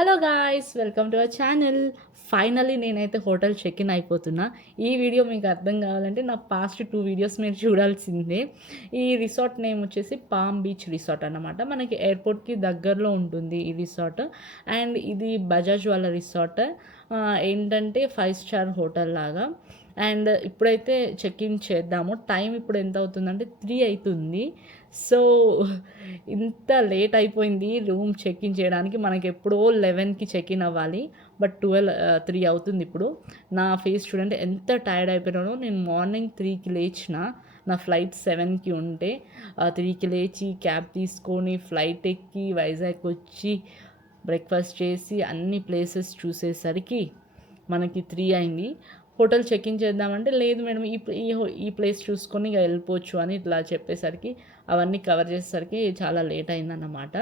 Hello guys, welcome to our channel. Finally నేనైతే hotel check in అయిపోతున్నా. ఈ video మీకు అర్థం కావాలంటే నా పాస్ట్ 2 వీడియోస్ మీరు చూడాల్సిందే. ఈ రిసార్ట్ నేమ్ వచ్చేసి పామ్ బీచ్ రిసార్ట్ అన్నమాట. మనకి ఎయిర్పోర్ట్‌కి దగ్గరలో ఉంటుంది ఈ రిసార్ట్. అండ్ ఇది బజాజ్ వాళ్ళ రిసార్ట్. ఏంటంటే 5 స్టార్ హోటల్ లాగా. అండ్ ఇప్పుడైతే చెక్ ఇన్ చేద్దాము. టైం ఇప్పుడు ఎంత అవుతుందంటే 3 అవుతుంది. సో ఇంత లేట్ అయిపోయింది రూమ్ చెక్ ఇన్ చేయడానికి. మనకి ఎప్పుడో 11కి చెక్ ఇన్ అవ్వాలి. బట్ 3 అవుతుంది ఇప్పుడు. నా ఫేస్ చూడండి ఎంత టైర్డ్ అయిపోయినానో. నేను మార్నింగ్ 3కి లేచిన, నా ఫ్లైట్ 7కి ఉంటే 3కి లేచి క్యాబ్ తీసుకొని ఫ్లైట్ ఎక్కి వైజాగ్ వచ్చి బ్రేక్ఫాస్ట్ చేసి అన్ని ప్లేసెస్ చూసేసరికి మనకి 3 అయింది. హోటల్ చెక్ ఇన్ చేద్దామంటే లేదు మేడం ఈ ప్లేస్ చూసుకొని ఇక వెళ్ళిపోవచ్చు అని ఇట్లా చెప్పేసరికి అవన్నీ కవర్ చేసేసరికి చాలా లేట్ అయిందన్నమాట.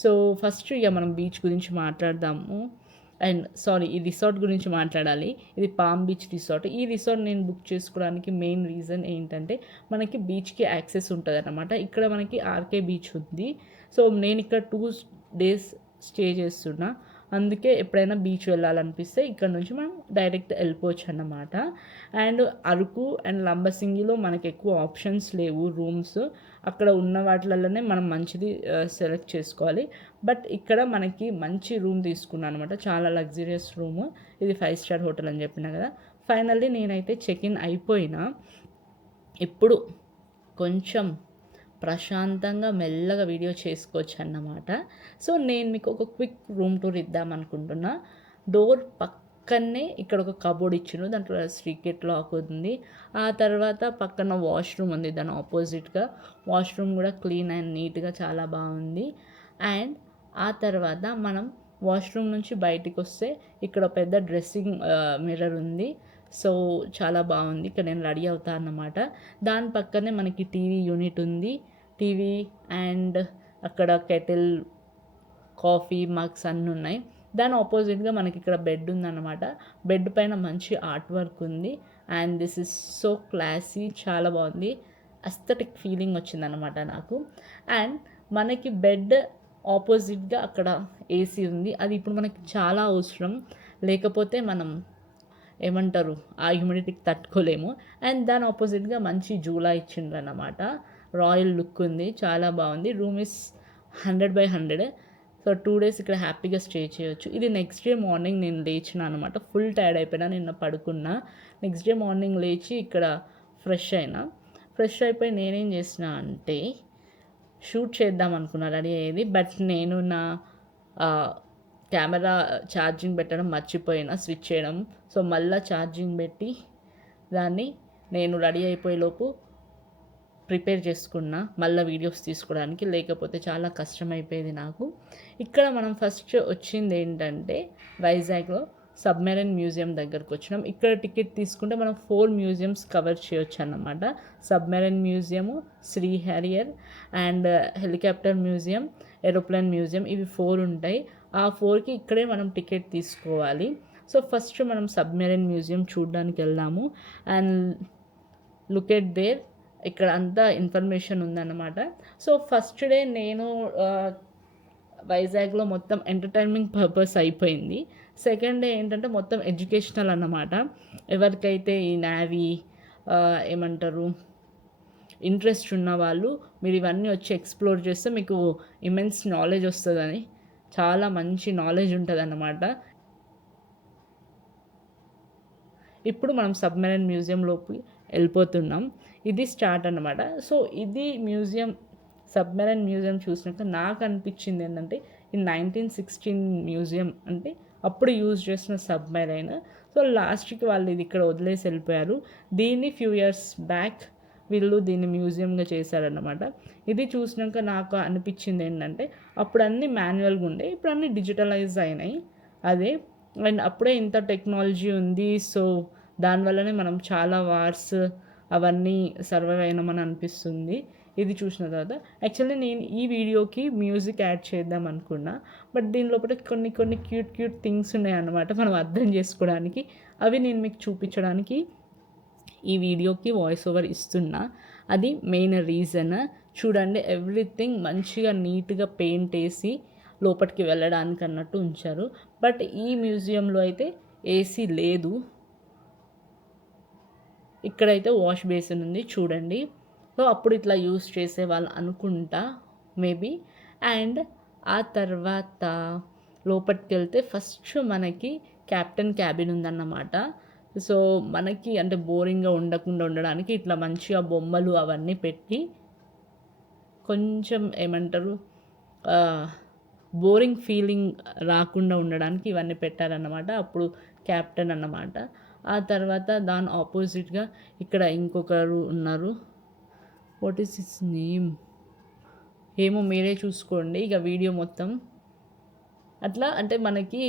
సో ఫస్ట్ ఇక మనం బీచ్ గురించి మాట్లాడదాము. అండ్ సారీ, ఈ రిసార్ట్ గురించి మాట్లాడాలి. ఇది పామ్ బీచ్ రిసార్ట్. ఈ రిసార్ట్ నేను బుక్ చేసుకోవడానికి మెయిన్ రీజన్ ఏంటంటే మనకి బీచ్కి యాక్సెస్ ఉంటుంది అన్నమాట. ఇక్కడ మనకి ఆర్కే బీచ్ ఉంది. సో నేను ఇక్కడ 2 డేస్ స్టే చేస్తున్నా. అందుకే ఎప్పుడైనా బీచ్ వెళ్ళాలనిపిస్తే ఇక్కడ నుంచి మనం డైరెక్ట్ వెళ్ళిపోవచ్చు అన్నమాట. అండ్ అరకు అండ్ లంబసింగిలో మనకి ఎక్కువ ఆప్షన్స్ లేవు రూమ్స్. అక్కడ ఉన్న వాటిలలోనే మనం మంచిది సెలెక్ట్ చేసుకోవాలి. బట్ ఇక్కడ మనకి మంచి రూమ్ తీసుకున్నాను అనమాట. చాలా లగ్జరియస్ రూము. ఇది 5 స్టార్ హోటల్ అని చెప్పిన కదా. ఫైనల్లీ నేనైతే చెక్ ఇన్ అయిపోయినా. ఇప్పుడు కొంచెం ప్రశాంతంగా మెల్లగా వీడియో చేసుకోవచ్చు అన్నమాట. సో నేను మీకు ఒక క్విక్ రూమ్ టూర్ ఇద్దామనుకుంటున్నా. డోర్ పక్కనే ఇక్కడ ఒక కబోర్డ్ ఇచ్చిండు, దాంట్లో సీక్రెట్ లాక్ ఉంది. ఆ తర్వాత పక్కన వాష్రూమ్ ఉంది, దాని ఆపోజిట్గా. వాష్రూమ్ కూడా క్లీన్ అండ్ నీట్గా చాలా బాగుంది. అండ్ ఆ తర్వాత మనం వాష్రూమ్ నుంచి బయటికి వస్తే ఇక్కడ పెద్ద డ్రెస్సింగ్ మిర్రర్ ఉంది. సో చాలా బాగుంది. ఇక్కడ నేను రెడీ అవుతా అన్నమాట. దాని పక్కనే మనకి టీవీ యూనిట్ ఉంది. టీవీ అండ్ అక్కడ కెటిల్, కాఫీ మగ్స్ అన్నీ ఉన్నాయి. దాని ఆపోజిట్గా మనకి ఇక్కడ బెడ్ ఉందన్నమాట. బెడ్ పైన మంచి ఆర్ట్ వర్క్ ఉంది. And this is so classy, చాలా బాగుంది. అస్థెటిక్ ఫీలింగ్ వచ్చిందనమాట నాకు. అండ్ మనకి బెడ్ ఆపోజిట్గా అక్కడ ఏసీ ఉంది. అది ఇప్పుడు మనకి చాలా అవసరం, లేకపోతే మనం ఏమంటారు ఆ హ్యూమిడిటీకి తట్టుకోలేము. అండ్ దాని ఆపోజిట్గా మంచి జూలా ఇచ్చిండ్రు అన్నమాట. రాయల్ లుక్ ఉంది, చాలా బాగుంది. Room is 100/100. సో 2 డేస్ ఇక్కడ హ్యాపీగా స్టే చేయొచ్చు. ఇది నెక్స్ట్ డే మార్నింగ్ నేను లేచిన అనమాట. ఫుల్ టైర్డ్ అయిపోయినా, నిన్న పడుకున్నా. నెక్స్ట్ డే మార్నింగ్ లేచి ఇక్కడ ఫ్రెష్ అయినా. ఫ్రెష్ అయిపోయి నేనేం చేసిన అంటే షూట్ చేద్దాం అనుకున్నా రెడీ అయ్యేది. బట్ నేను నా కెమెరా ఛార్జింగ్ పెట్టడం మర్చిపోయినా, స్విచ్ చేయడం. సో మళ్ళీ ఛార్జింగ్ పెట్టి దాన్ని నేను రెడీ అయిపోయేలోపు ప్రిపేర్ చేసుకున్నా మళ్ళీ వీడియోస్ తీసుకోవడానికి. లేకపోతే చాలా కష్టమైపోయేది నాకు. ఇక్కడ మనం ఫస్ట్ వచ్చింది ఏంటంటే వైజాగ్లో సబ్మెరైన్ మ్యూజియం దగ్గరకు వచ్చినాం. ఇక్కడ టికెట్ తీసుకుంటే మనం 4 మ్యూజియంస్ కవర్ చేయొచ్చు అన్నమాట. Submarine museum, sea Harrier and helicopter museum, aeroplane museum, ఇవి 4 ఉంటాయి. ఆ 4కి ఇక్కడే మనం టికెట్ తీసుకోవాలి. సో ఫస్ట్ మనం సబ్మెరైన్ మ్యూజియం చూడడానికి వెళ్దాము. అండ్ లుక్ ఎట్ దేర్, ఇక్కడ అంతా ఇన్ఫర్మేషన్ ఉందన్నమాట. సో ఫస్ట్ డే నేను వైజాగ్లో మొత్తం ఎంటర్టైన్మెంట్ పర్పస్ అయిపోయింది. సెకండ్ డే ఏంటంటే మొత్తం ఎడ్యుకేషనల్ అన్నమాట. ఎవరికైతే ఈ నావీ ఏమంటారు ఇంట్రెస్ట్ ఉన్న వాళ్ళు మీరు ఇవన్నీ వచ్చి ఎక్స్ప్లోర్ చేస్తే మీకు ఇమెన్స్ నాలెడ్జ్ వస్తుందని, చాలా మంచి నాలెడ్జ్ ఉంటుంది అన్నమాట. ఇప్పుడు మనం సబ్మెరైన్ మ్యూజియంలోకి వెళ్ళిపోతున్నాం. ఇది స్టార్ట్ అన్నమాట. సో ఇది మ్యూజియం, సబ్మెరైన్ మ్యూజియం చూసినాక నాకు అనిపించింది ఏంటంటే ఈ 1916 మ్యూజియం అంటే అప్పుడు యూజ్ చేసిన సబ్మెరైన్. సో లాస్ట్కి వాళ్ళు ఇది ఇక్కడ వదిలేసి వెళ్ళిపోయారు. దీన్ని ఫ్యూ ఇయర్స్ బ్యాక్ వీళ్ళు దీన్ని మ్యూజియంగా చేశారన్నమాట. ఇది చూసినాక నాకు అనిపించింది ఏంటంటే అప్పుడు అన్నీ మాన్యువల్గా ఉండే, ఇప్పుడు అన్నీ డిజిటలైజ్ అయినాయి. అదే అండ్ అప్పుడే ఇంత టెక్నాలజీ ఉంది. సో దానివల్లనే మనం చాలా వార్స్ అవన్నీ సర్వైవ్ అయినామని అనిపిస్తుంది ఇది చూసిన తర్వాత. యాక్చువల్లీ నేను ఈ వీడియోకి మ్యూజిక్ యాడ్ చేద్దాం అనుకున్నా. బట్ దీని లోపల కొన్ని క్యూట్ థింగ్స్ ఉన్నాయన్నమాట మనం అర్థం చేసుకోవడానికి. అవి నేను మీకు చూపించడానికి ఈ వీడియోకి వాయిస్ ఓవర్ ఇస్తున్నా. అది మెయిన్ రీజన్. చూడండి, ఎవ్రీథింగ్ మంచిగా నీట్గా పెయింట్ వేసి లోపలికి వెళ్ళడానికి అన్నట్టు ఉంచారు. బట్ ఈ మ్యూజియంలో అయితే ఏసీ లేదు. ఇక్కడైతే వాష్ బేసిన్ ఉంది చూడండి. సో అప్పుడు ఇట్లా యూస్ చేసేవాళ్ళు అనుకుంటా మేబీ. అండ్ ఆ తర్వాత లోపలికెళ్తే ఫస్ట్ మనకి కెప్టెన్ క్యాబిన్ ఉందన్నమాట. సో మనకి అంటే బోరింగ్గా ఉండకుండా ఉండడానికి ఇట్లా మంచిగా బొమ్మలు అవన్నీ పెట్టి కొంచెం ఏమంటారు బోరింగ్ ఫీలింగ్ రాకుండా ఉండడానికి ఇవన్నీ పెట్టారన్నమాట. అప్పుడు క్యాప్టెన్ అన్నమాట. ఆ తర్వాత దాని ఆపోజిట్గా ఇక్కడ ఇంకొకరు ఉన్నారు. వాట్ ఈస్ హిస్ నేమ్ ఏమో మీరే చూసుకోండి ఇక వీడియో మొత్తం. అట్లా అంటే మనకి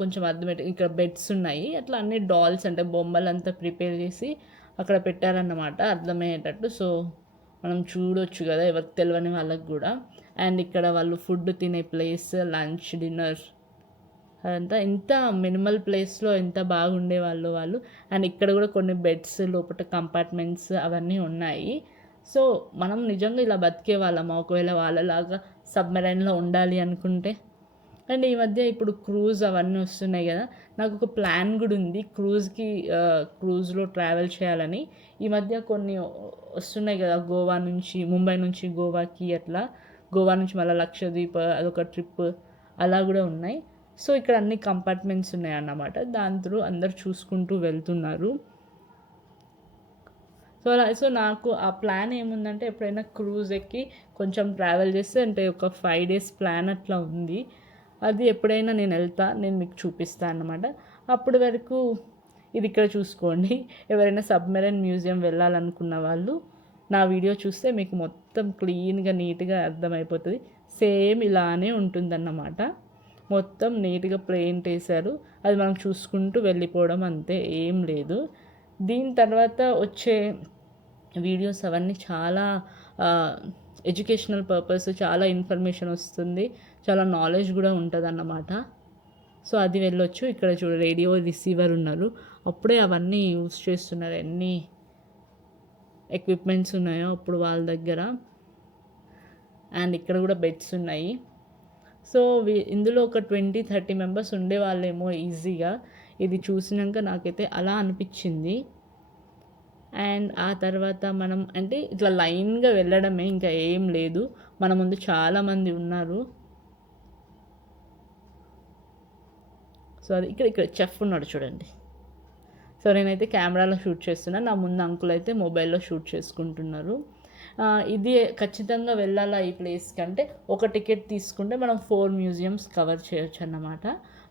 కొంచెం అర్థమయ్యే ఇక్కడ బెడ్స్ ఉన్నాయి. అట్లా అన్ని డాల్స్ అంటే బొమ్మలంతా ప్రిపేర్ చేసి అక్కడ పెట్టారన్నమాట అర్థమయ్యేటట్టు. సో మనం చూడొచ్చు కదా ఎవరికి తెలియని వాళ్ళకి కూడా. అండ్ ఇక్కడ వాళ్ళు ఫుడ్ తినే ప్లేస్, లంచ్, డిన్నర్ అదంతా ఎంత మినిమల్ ప్లేస్లో ఎంత బాగుండే వాళ్ళు. అండ్ ఇక్కడ కూడా కొన్ని బెడ్స్, లోపల కంపార్ట్మెంట్స్ అవన్నీ ఉన్నాయి. సో మనం నిజంగా ఇలా బతికే వాళ్ళమా ఒకవేళ వాళ్ళలాగా సబ్మెరైన్లో ఉండాలి అనుకుంటే? అండ్ ఈ మధ్య ఇప్పుడు క్రూజ్ అవన్నీ వస్తున్నాయి కదా, నాకు ఒక ప్లాన్ కూడా ఉంది క్రూజ్లో ట్రావెల్ చేయాలని. ఈ మధ్య కొన్ని వస్తున్నాయి కదా, గోవా నుంచి ముంబై నుంచి గోవాకి, అట్లా గోవా నుంచి మళ్ళీ లక్షద్వీప్ అదొక ట్రిప్ అలా కూడా ఉన్నాయి. సో ఇక్కడ అన్ని కంపార్ట్మెంట్స్ ఉన్నాయి అన్నమాట. దాని త్రూ అందరు చూసుకుంటూ వెళ్తున్నారు. సో నాకు ఆ ప్లాన్ ఏముందంటే ఎప్పుడైనా క్రూజ్ ఎక్కి కొంచెం ట్రావెల్ చేస్తే అంటే ఒక 5 days ప్లాన్ అట్లా ఉంది. అది ఎప్పుడైనా నేను మీకు చూపిస్తాను అన్నమాట. అప్పటి వరకు ఇది ఇక్కడ చూసుకోండి. ఎవరైనా సబ్మెరైన్ మ్యూజియం వెళ్ళాలనుకున్న వాళ్ళు నా వీడియో చూస్తే మీకు మొత్తం క్లీన్గా నీట్గా అర్థమైపోతుంది. సేమ్ ఇలానే ఉంటుందన్నమాట. మొత్తం నీట్గా పెయింట్ వేశారు. అది మనం చూసుకుంటూ వెళ్ళిపోవడం అంతే, ఏం లేదు. దీని తర్వాత వచ్చే వీడియోస్ అవన్నీ చాలా ఎడ్యుకేషనల్ పర్పస్, చాలా ఇన్ఫర్మేషన్ వస్తుంది, చాలా నాలెడ్జ్ కూడా ఉంటుంది అన్నమాట. సో అది వెళ్ళొచ్చు. ఇక్కడ రేడియో రిసీవర్ ఉన్నారు, అప్పుడే అవన్నీ యూజ్ చేస్తున్నారు. ఎన్ని ఎక్విప్మెంట్స్ ఉన్నాయో అప్పుడు వాళ్ళ దగ్గర. అండ్ ఇక్కడ కూడా బెడ్స్ ఉన్నాయి. సో ఇందులో ఒక 20-30 మెంబర్స్ ఉండేవాళ్ళేమో ఈజీగా. ఇది చూసినాక నాకైతే అలా అనిపించింది. అండ్ ఆ తర్వాత మనం అంటే ఇట్లా లైన్గా వెళ్ళడమే, ఇంకా ఏం లేదు. మన ముందు చాలామంది ఉన్నారు. సో అది ఇక్కడ చెఫ్ ఉన్నాడు చూడండి. సో నేనైతే కెమెరాలో షూట్ చేస్తున్నా, నా ముందు అంకుల్ అయితే మొబైల్లో షూట్ చేసుకుంటున్నారు. ఇది ఖచ్చితంగా వెళ్ళాలా ఈ ప్లేస్ కంటే ఒక టికెట్ తీసుకుంటే మనం 4 మ్యూజియంస్ కవర్ చేయొచ్చు అన్నమాట.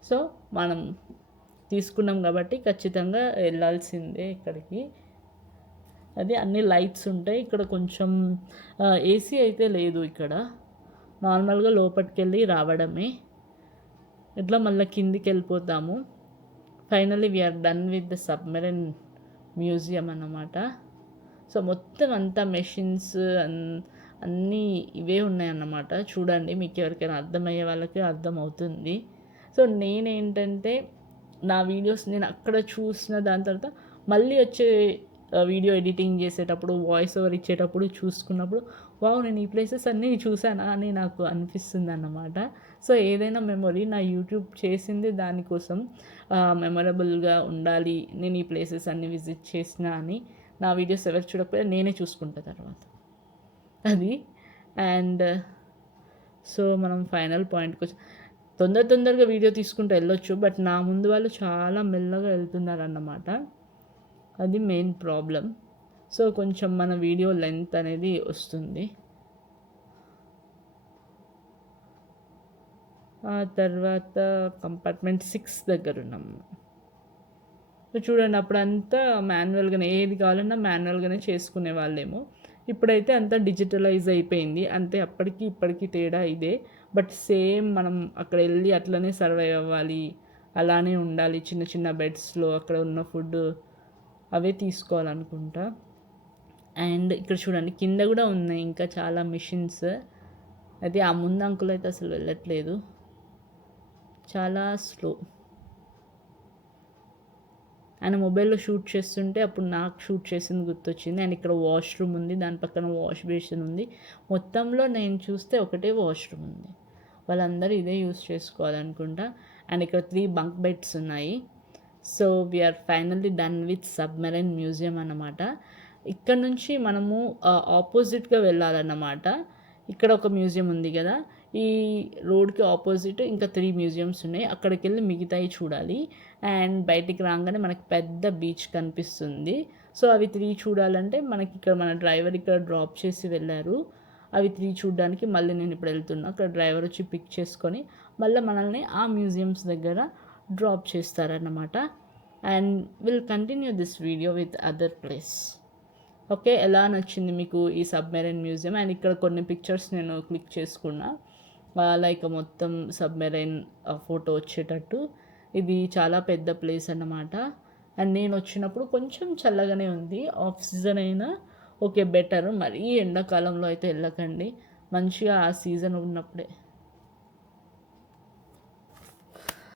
సో మనం తీసుకున్నాం కాబట్టి ఖచ్చితంగా వెళ్ళాల్సిందే ఇక్కడికి. అది అన్ని లైట్స్ ఉంటాయి. ఇక్కడ కొంచెం ఏసీ అయితే లేదు. ఇక్కడ నార్మల్గా లోపలికి వెళ్ళి రావడమే. ఇట్లా మళ్ళీ కిందికి వెళ్ళిపోతాము. Finally we're done with the submarine museum అన్నమాట. సో మొత్తం అంతా మెషిన్స్ అన్నీ ఇవే ఉన్నాయన్నమాట. చూడండి, మీకు ఎవరికైనా అర్థమయ్యే వాళ్ళకి అర్థమవుతుంది. సో నేనేంటంటే నా వీడియోస్ నేను అక్కడ చూసిన దాని తర్వాత మళ్ళీ వచ్చే వీడియో ఎడిటింగ్ చేసేటప్పుడు, వాయిస్ ఓవర్ ఇచ్చేటప్పుడు చూసుకున్నప్పుడు వావ్ నేను ఈ ప్లేసెస్ అన్నీ చూసానా అని నాకు అనిపిస్తుంది అన్నమాట. సో ఏదైనా మెమొరీ నా యూట్యూబ్ చేసింది దానికోసం, మెమొరబుల్గా ఉండాలి, నేను ఈ ప్లేసెస్ అన్నీ విజిట్ చేసిన అని. నా వీడియోస్ ఎవరు చూడకపోతే నేనే చూసుకుంటా తర్వాత అది. అండ్ సో మనం ఫైనల్ పాయింట్కి వచ్చి తొందరగా వీడియో తీసుకుంటూ వెళ్ళొచ్చు, బట్ నా ముందు వాళ్ళు చాలా మెల్లగా వెళ్తున్నారు అన్నమాట. అది మెయిన్ ప్రాబ్లం. సో కొంచెం మన వీడియో లెంత్ అనేది వస్తుంది. ఆ తర్వాత కంపార్ట్మెంట్ 6 దగ్గర ఉన్నాము. సో చూడండి, అప్పుడంతా మాన్యువల్గానే ఏది కావాలన్నా మాన్యువల్గానే చేసుకునే వాళ్ళేమో. ఇప్పుడైతే అంతా డిజిటలైజ్ అయిపోయింది. అంతే, అప్పటికి ఇప్పటికి తేడా ఇదే. బట్ సేమ్ మనం అక్కడ వెళ్ళి అట్లనే సర్వైవ్ అవ్వాలి, అలానే ఉండాలి. చిన్న చిన్న బెడ్స్లో అక్కడ ఉన్న ఫుడ్ అవే తీసుకోవాలనుకుంటా. అండ్ ఇక్కడ చూడండి కింద కూడా ఉన్నాయి ఇంకా చాలా మిషన్స్. అయితే ఆ ముందు అంకుల్ అయితే అసలు వెళ్ళట్లేదు, చాలా స్లో. ఆయన మొబైల్లో షూట్ చేస్తుంటే అప్పుడు నాకు షూట్ చేసింది గుర్తొచ్చింది. అండ్ ఇక్కడ వాష్రూమ్ ఉంది, దాని పక్కన వాష్ బేసిన్ ఉంది. మొత్తంలో నేను చూస్తే ఒకటే వాష్రూమ్ ఉంది. వాళ్ళందరూ ఇదే యూస్ చేసుకోవాలనుకుంటా. అండ్ ఇక్కడ 3 బంక్ బెడ్స్ ఉన్నాయి. So we're finally done with submarine museum అన్నమాట. ఇక్కడ నుంచి మనము ఆపోజిట్గా వెళ్ళాలన్నమాట. ఇక్కడ ఒక మ్యూజియం ఉంది కదా, ఈ రోడ్కి ఆపోజిట్ ఇంకా 3 మ్యూజియంస్ ఉన్నాయి. అక్కడికి వెళ్ళి మిగతాయి చూడాలి. అండ్ బయటికి రాగానే మనకి పెద్ద బీచ్ కనిపిస్తుంది. సో అవి 3 చూడాలంటే మనకి ఇక్కడ మన డ్రైవర్ ఇక్కడ డ్రాప్ చేసి వెళ్ళారు. అవి 3 చూడడానికి మళ్ళీ నేను ఇప్పుడు వెళ్తున్నా. అక్కడ డ్రైవర్ వచ్చి పిక్ చేసుకొని మళ్ళీ మనల్ని ఆ మ్యూజియంస్ దగ్గర డ్రాప్ చేస్తారన్నమాట. And will continue this video with other place. Okay, ఎలా నచ్చింది మీకు ఈ సబ్మెరైన్ మ్యూజియం? అండ్ ఇక్కడ కొన్ని పిక్చర్స్ నేను క్లిక్ చేసుకున్నా, లైక్ మొత్తం సబ్మెరైన్ ఫోటో వచ్చేటట్టు. ఇది చాలా పెద్ద ప్లేస్ అన్నమాట. అండ్ నేను వచ్చినప్పుడు కొంచెం చల్లగానే ఉంది. ఆఫ్ సీజన్ అయినా ఓకే బెటర్. మరీ ఎండాకాలంలో అయితే వెళ్ళకండి, మంచిగా ఆ సీజన్ ఉన్నప్పుడే